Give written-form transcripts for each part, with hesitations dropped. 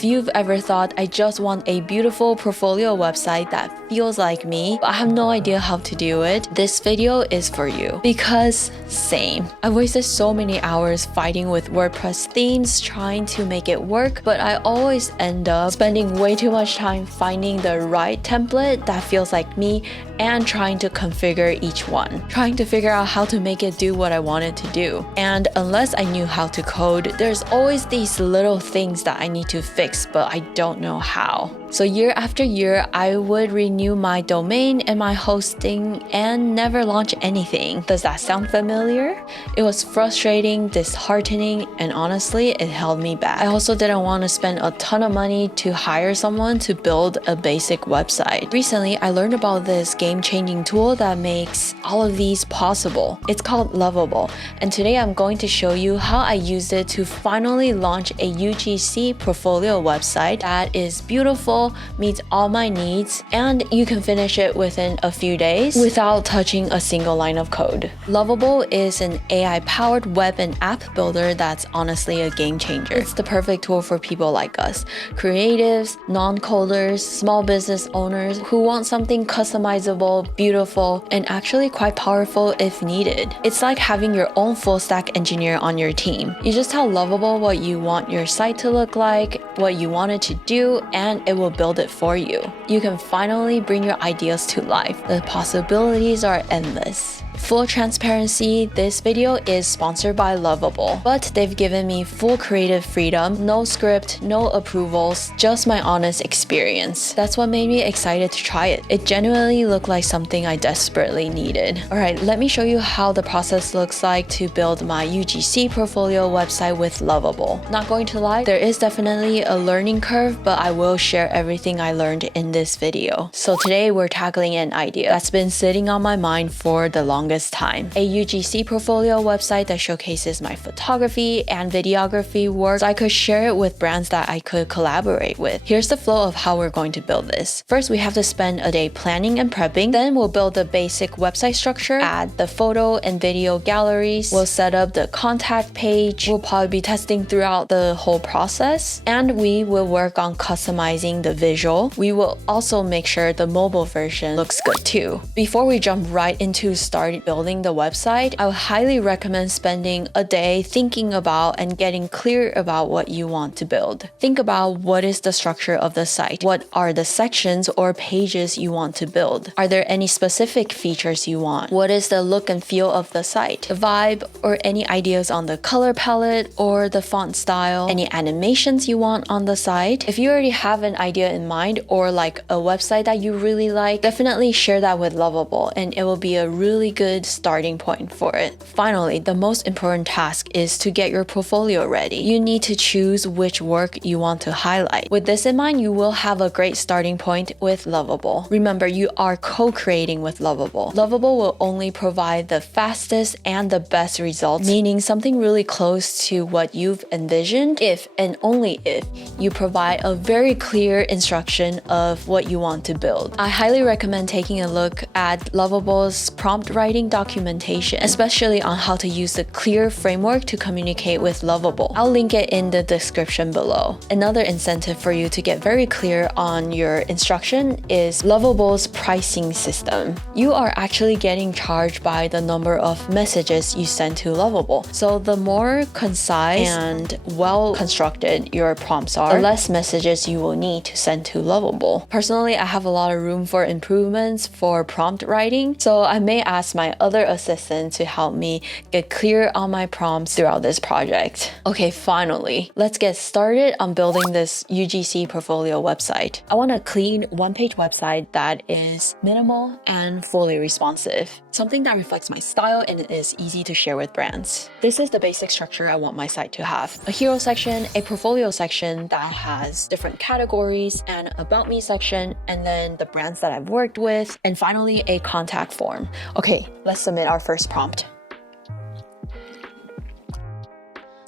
If you've ever thought, I just want a beautiful portfolio website that feels like me, but I have no idea how to do it, this video is for you. Because same. I've wasted so many hours fighting with WordPress themes, trying to make it work, but I always end up spending way too much time finding the right template that feels like me and trying to configure each one. Trying to figure out how to make it do what I want it to do. And unless I knew how to code, there's always these little things that I need to fix, but I don't know how. So year after year, I would renew my domain and my hosting and never launch anything. Does that sound familiar? It was frustrating, disheartening, and honestly, it held me back. I also didn't want to spend a ton of money to hire someone to build a basic website. Recently, I learned about this game-changing tool that makes all of these possible. It's called Lovable, and today I'm going to show you how I used it to finally launch a UGC Portfolio website that is beautiful, meets all my needs, and you can finish it within a few days without touching a single line of code. Lovable is an AI-powered web and app builder that's honestly a game changer. It's the perfect tool for people like us, creatives, non-coders, small business owners who want something customizable, beautiful, and actually quite powerful if needed. It's like having your own full-stack engineer on your team. You just tell Lovable what you want your site to look like, what you want it to do, and it will build it for you. You can finally bring your ideas to life. The possibilities are endless. Full transparency, this video is sponsored by Lovable, but they've given me full creative freedom, no script, no approvals, just my honest experience. That's what made me excited to try it. It genuinely looked like something I desperately needed. Alright, let me show you how the process looks like to build my UGC Portfolio website with Lovable. Not going to lie, there is definitely a learning curve, but I will share everything I learned in this video. So today we're tackling an idea that's been sitting on my mind for the longest time. A UGC Portfolio website that showcases my photography and videography work so I could share it with brands that I could collaborate with. Here's the flow of how we're going to build this. First, we have to spend a day planning and prepping. Then we'll build the basic website structure, add the photo and video galleries. We'll set up the contact page. We'll probably be testing throughout the whole process. And we will work on customizing the visual. We will also make sure the mobile version looks good too. Before we jump right into starting building the website, I would highly recommend spending a day thinking about and getting clear about what you want to build. Think about what is the structure of the site. What are the sections or pages you want to build? Are there any specific features you want? What is the look and feel of the site? The vibe, or any ideas on the color palette or the font style? Any animations you want on the site? If you already have an idea in mind or like a website that you really like, definitely share that with Lovable and it will be a really good starting point for it. Finally, the most important task is to get your portfolio ready. You need to choose which work you want to highlight. With this in mind, you will have a great starting point with Lovable. Remember, you are co-creating with Lovable. Lovable will only provide the fastest and the best results, meaning something really close to what you've envisioned if and only if you provide a very clear instruction of what you want to build. I highly recommend taking a look at Lovable's prompt writing documentation, especially on how to use the clear framework to communicate with Lovable. I'll link it in the description below. Another incentive for you to get very clear on your instruction is Lovable's pricing system. You are actually getting charged by the number of messages you send to Lovable. So the more concise and well constructed your prompts are, the less messages you will need to send to Lovable. Personally, I have a lot of room for improvements for prompt writing, so I may ask my other assistant to help me get clear on my prompts throughout this project. Okay, finally, let's get started on building this UGC Portfolio website. I want a clean one-page website that is minimal and fully responsive. Something that reflects my style and is easy to share with brands. This is the basic structure I want my site to have. A hero section, a portfolio section that has different categories, an about me section, and then the brands that I've worked with, and finally a contact form. Okay, let's submit our first prompt.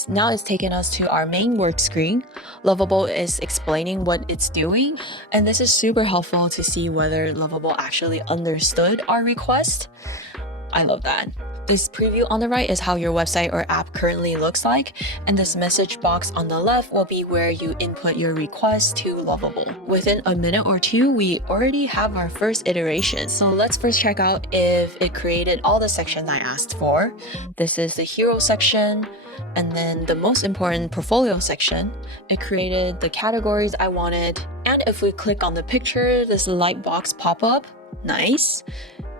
Now it's taken us to our main work screen. Lovable is explaining what it's doing, and this is super helpful to see whether Lovable actually understood our request. I love that. This preview on the right is how your website or app currently looks like, and this message box on the left will be where you input your request to Lovable. Within a minute or two, we already have our first iteration. So let's first check out if it created all the sections I asked for. This is the hero section, and then the most important portfolio section. It created the categories I wanted, and if we click on the picture, this light box pop up. Nice.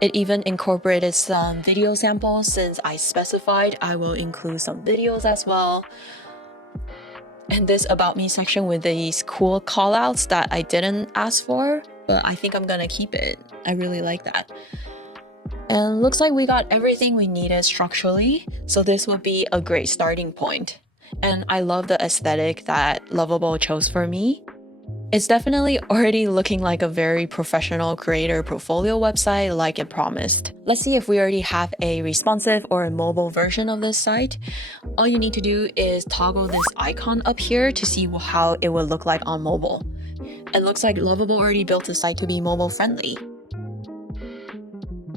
It even incorporated some video samples since I specified I will include some videos as well. And this about me section with these cool callouts that I didn't ask for, but I think I'm gonna keep it. I really like that. And looks like we got everything we needed structurally, so this would be a great starting point. And I love the aesthetic that Lovable chose for me. It's definitely already looking like a very professional creator portfolio website like it promised. Let's see if we already have a responsive or a mobile version of this site. All you need to do is toggle this icon up here to see how it would look like on mobile. It looks like Lovable already built the site to be mobile friendly.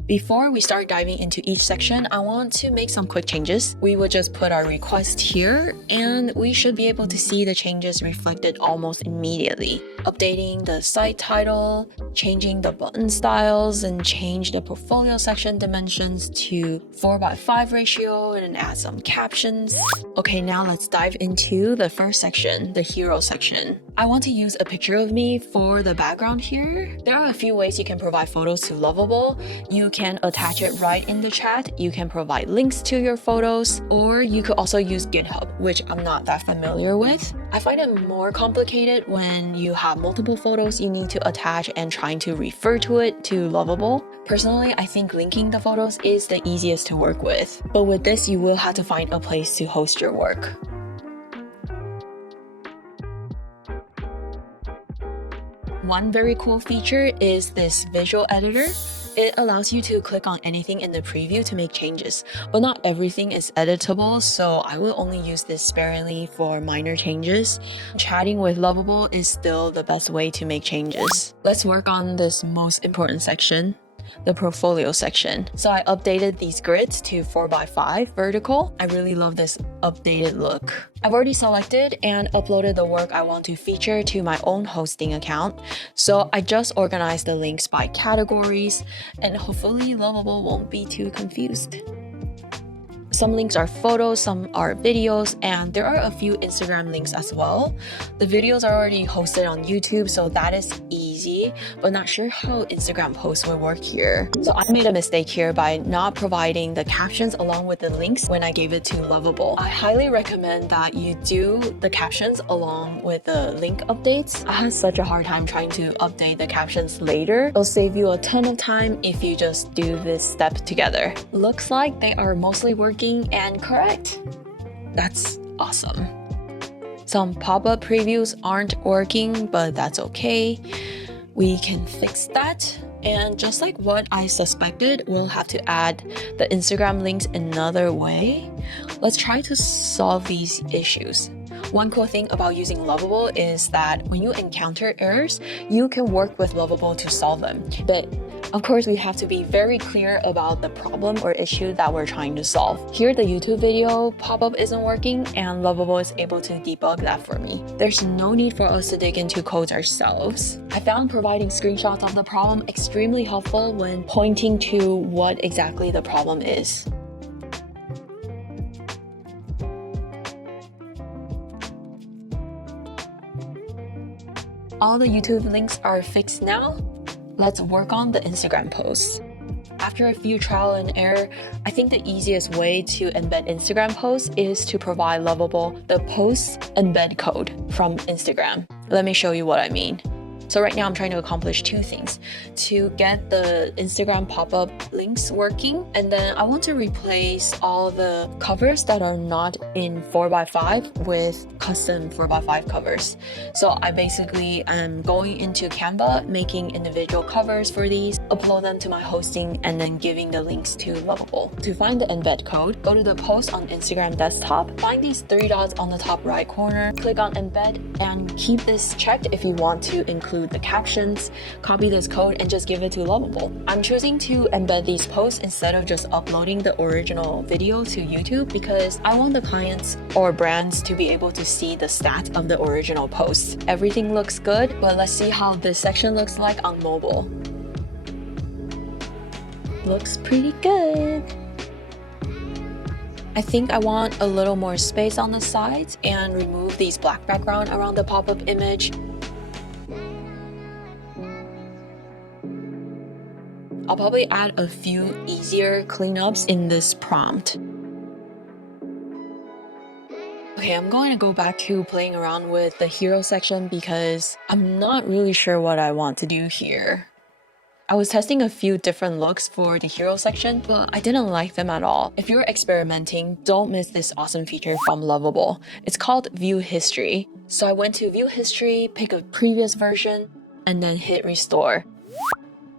Before we start diving into each section, I want to make some quick changes. We will just put our request here, and we should be able to see the changes reflected almost immediately. Updating the site title, changing the button styles, and change the portfolio section dimensions to 4:5 ratio and add some captions. Okay, now let's dive into the first section, the hero section. I want to use a picture of me for the background here. There are a few ways you can provide photos to Lovable. You can attach it right in the chat, you can provide links to your photos, or you could also use GitHub, which I'm not that familiar with. I find it more complicated when you have multiple photos you need to attach and trying to refer to it to Lovable. Personally, I think linking the photos is the easiest to work with, but with this you will have to find a place to host your work. One very cool feature is this visual editor. It allows you to click on anything in the preview to make changes, but not everything is editable, so I will only use this sparingly for minor changes. Chatting with Lovable is still the best way to make changes. Let's work on this most important section, the portfolio section. So I updated these grids to 4:5 vertical. I really love this updated look. I've already selected and uploaded the work I want to feature to my own hosting account. So I just organized the links by categories, and hopefully Lovable won't be too confused. Some links are photos, some are videos, and there are a few Instagram links as well. The videos are already hosted on YouTube, so that is easy, but not sure how Instagram posts will work here. So I made a mistake here by not providing the captions along with the links when I gave it to Lovable. I highly recommend that you do the captions along with the link updates. I had such a hard time trying to update the captions later. It'll save you a ton of time if you just do this step together. Looks like they are mostly working and correct. That's awesome. Some pop-up previews aren't working, but that's okay. We can fix that. And just like what I suspected, we'll have to add the Instagram links another way. Let's try to solve these issues. One cool thing about using Lovable is that when you encounter errors, you can work with Lovable to solve them. But of course, we have to be very clear about the problem or issue that we're trying to solve. Here, the YouTube video pop-up isn't working, and Lovable is able to debug that for me. There's no need for us to dig into codes ourselves. I found providing screenshots of the problem extremely helpful when pointing to what exactly the problem is. All the YouTube links are fixed now. Let's work on the Instagram posts. After a few trial and error, I think the easiest way to embed Instagram posts is to provide Lovable the post embed code from Instagram. Let me show you what I mean. So right now I'm trying to accomplish two things. To get the Instagram pop-up links working, and then I want to replace all the covers that are not in 4x5 with custom 4x5 covers. So I basically am going into Canva, making individual covers for these, upload them to my hosting, and then giving the links to Lovable. To find the embed code, go to the post on Instagram desktop, find these three dots on the top right corner, click on embed, and keep this checked if you want to include include the captions, copy this code, and just give it to Lovable. I'm choosing to embed these posts instead of just uploading the original video to YouTube because I want the clients or brands to be able to see the stats of the original posts. Everything looks good, but let's see how this section looks like on mobile. Looks pretty good. I think I want a little more space on the sides and remove these black background around the pop-up image. I'll probably add a few easier cleanups in this prompt. Okay, I'm going to go back to playing around with the hero section because I'm not really sure what I want to do here. I was testing a few different looks for the hero section, but I didn't like them at all. If you're experimenting, don't miss this awesome feature from Lovable. It's called View History. So I went to View History, pick a previous version, and then hit Restore.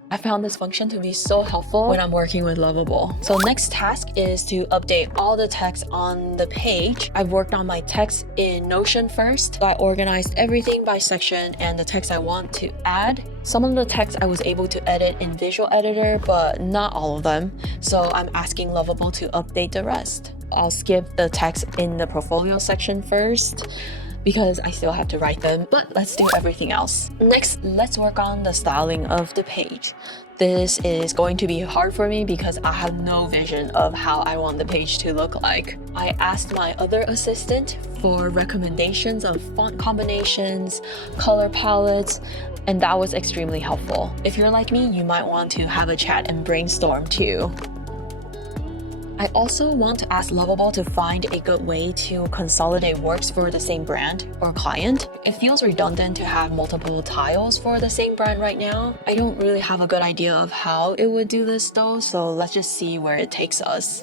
I found this function to be so helpful when I'm working with Lovable. So next task is to update all the text on the page. I've worked on my text in Notion first. So I organized everything by section and the text I want to add. Some of the text I was able to edit in Visual Editor, but not all of them. So I'm asking Lovable to update the rest. I'll skip the text in the portfolio section first, because I still have to write them, but let's do everything else. Next, let's work on the styling of the page. This is going to be hard for me because I have no vision of how I want the page to look like. I asked my other assistant for recommendations of font combinations, color palettes, and that was extremely helpful. If you're like me, you might want to have a chat and brainstorm too. I also want to ask Lovable to find a good way to consolidate works for the same brand or client. It feels redundant to have multiple tiles for the same brand right now. I don't really have a good idea of how it would do this though, so let's just see where it takes us.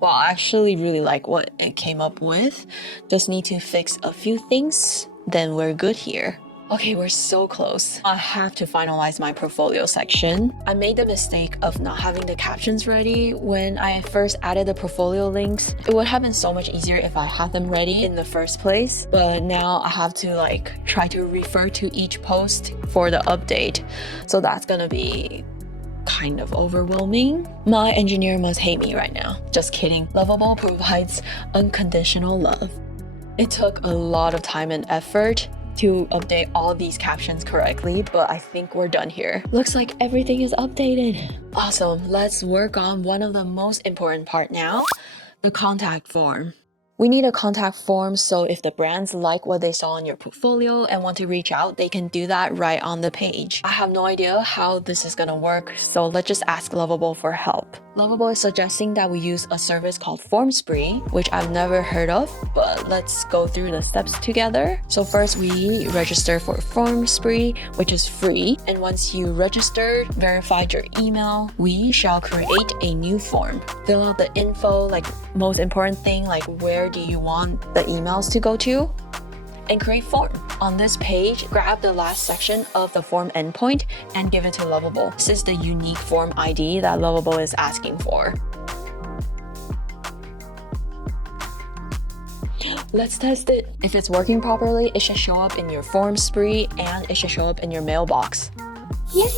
Well, I actually really like what it came up with. Just need to fix a few things, then we're good here. Okay, we're so close. I have to finalize my portfolio section. I made the mistake of not having the captions ready when I first added the portfolio links. It would have been so much easier if I had them ready in the first place, but now I have to try to refer to each post for the update. So that's gonna be kind of overwhelming. My engineer must hate me right now. Just kidding. Lovable provides unconditional love. It took a lot of time and effort to update all these captions correctly, but I think we're done here. Looks like everything is updated. Awesome, let's work on one of the most important part now, the contact form. We need a contact form so if the brands like what they saw in your portfolio and want to reach out, they can do that right on the page. I have no idea how this is gonna work, so let's just ask Lovable for help. Lovable is suggesting that we use a service called Formspree, which I've never heard of, but let's go through the steps together. So first we register for Formspree, which is free. And once you registered, verified your email, we shall create a new form. Fill out the info, most important thing, where do you want the emails to go to? And create form. On this page, grab the last section of the form endpoint and give it to Lovable. This is the unique form ID that Lovable is asking for. Let's test it. If it's working properly, it should show up in your Formspree and it should show up in your mailbox. Yay!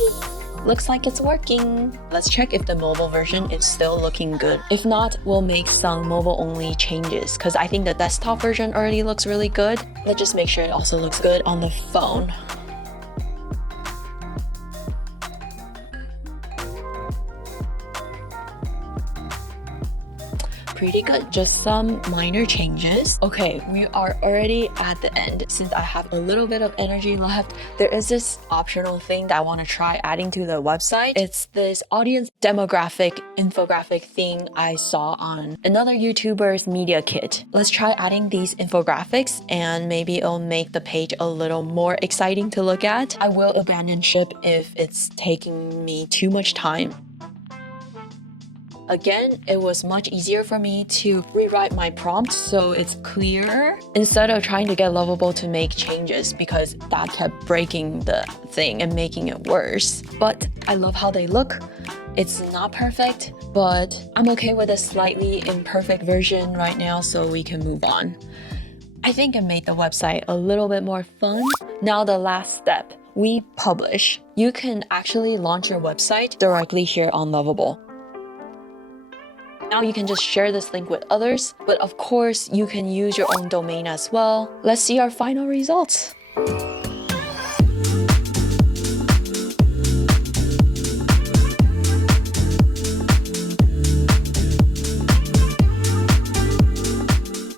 Looks like it's working. Let's check if the mobile version is still looking good. If not, we'll make some mobile only changes because I think the desktop version already looks really good. Let's just make sure it also looks good on the phone. Pretty good, just some minor changes. Okay, we are already at the end. Since I have a little bit of energy left, there is this optional thing that I want to try adding to the website. It's this audience demographic infographic thing I saw on another YouTuber's media kit. Let's try adding these infographics and maybe it'll make the page a little more exciting to look at. I will abandon ship if it's taking me too much time. Again, it was much easier for me to rewrite my prompt so it's clearer instead of trying to get Lovable to make changes because that kept breaking the thing and making it worse. But I love how they look. It's not perfect, but I'm okay with a slightly imperfect version right now so we can move on. I think it made the website a little bit more fun. Now the last step. we publish. You can actually launch your website directly here on Lovable. Now you can just share this link with others, but of course you can use your own domain as well. Let's see our final results.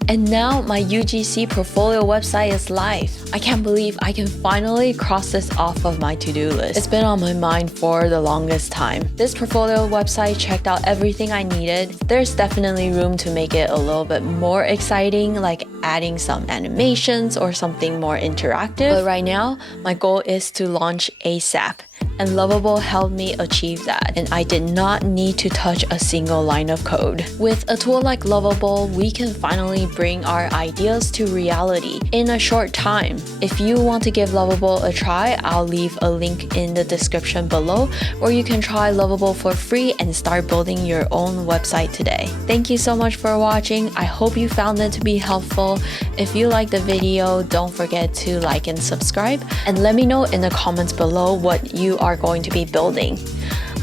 And now my UGC Portfolio website is live. I can't believe I can finally cross this off of my to-do list. It's been on my mind for the longest time. This portfolio website checked out everything I needed. There's definitely room to make it a little bit more exciting, like adding some animations or something more interactive. But right now, my goal is to launch ASAP. And Lovable helped me achieve that, and I did not need to touch a single line of code. With a tool like Lovable, we can finally bring our ideas to reality in a short time. If you want to give Lovable a try, I'll leave a link in the description below, or you can try Lovable for free and start building your own website today. Thank you so much for watching. I hope you found it to be helpful. If you liked the video, don't forget to like and subscribe, and let me know in the comments below what you are going to be building.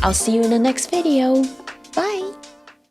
I'll see you in the next video. Bye!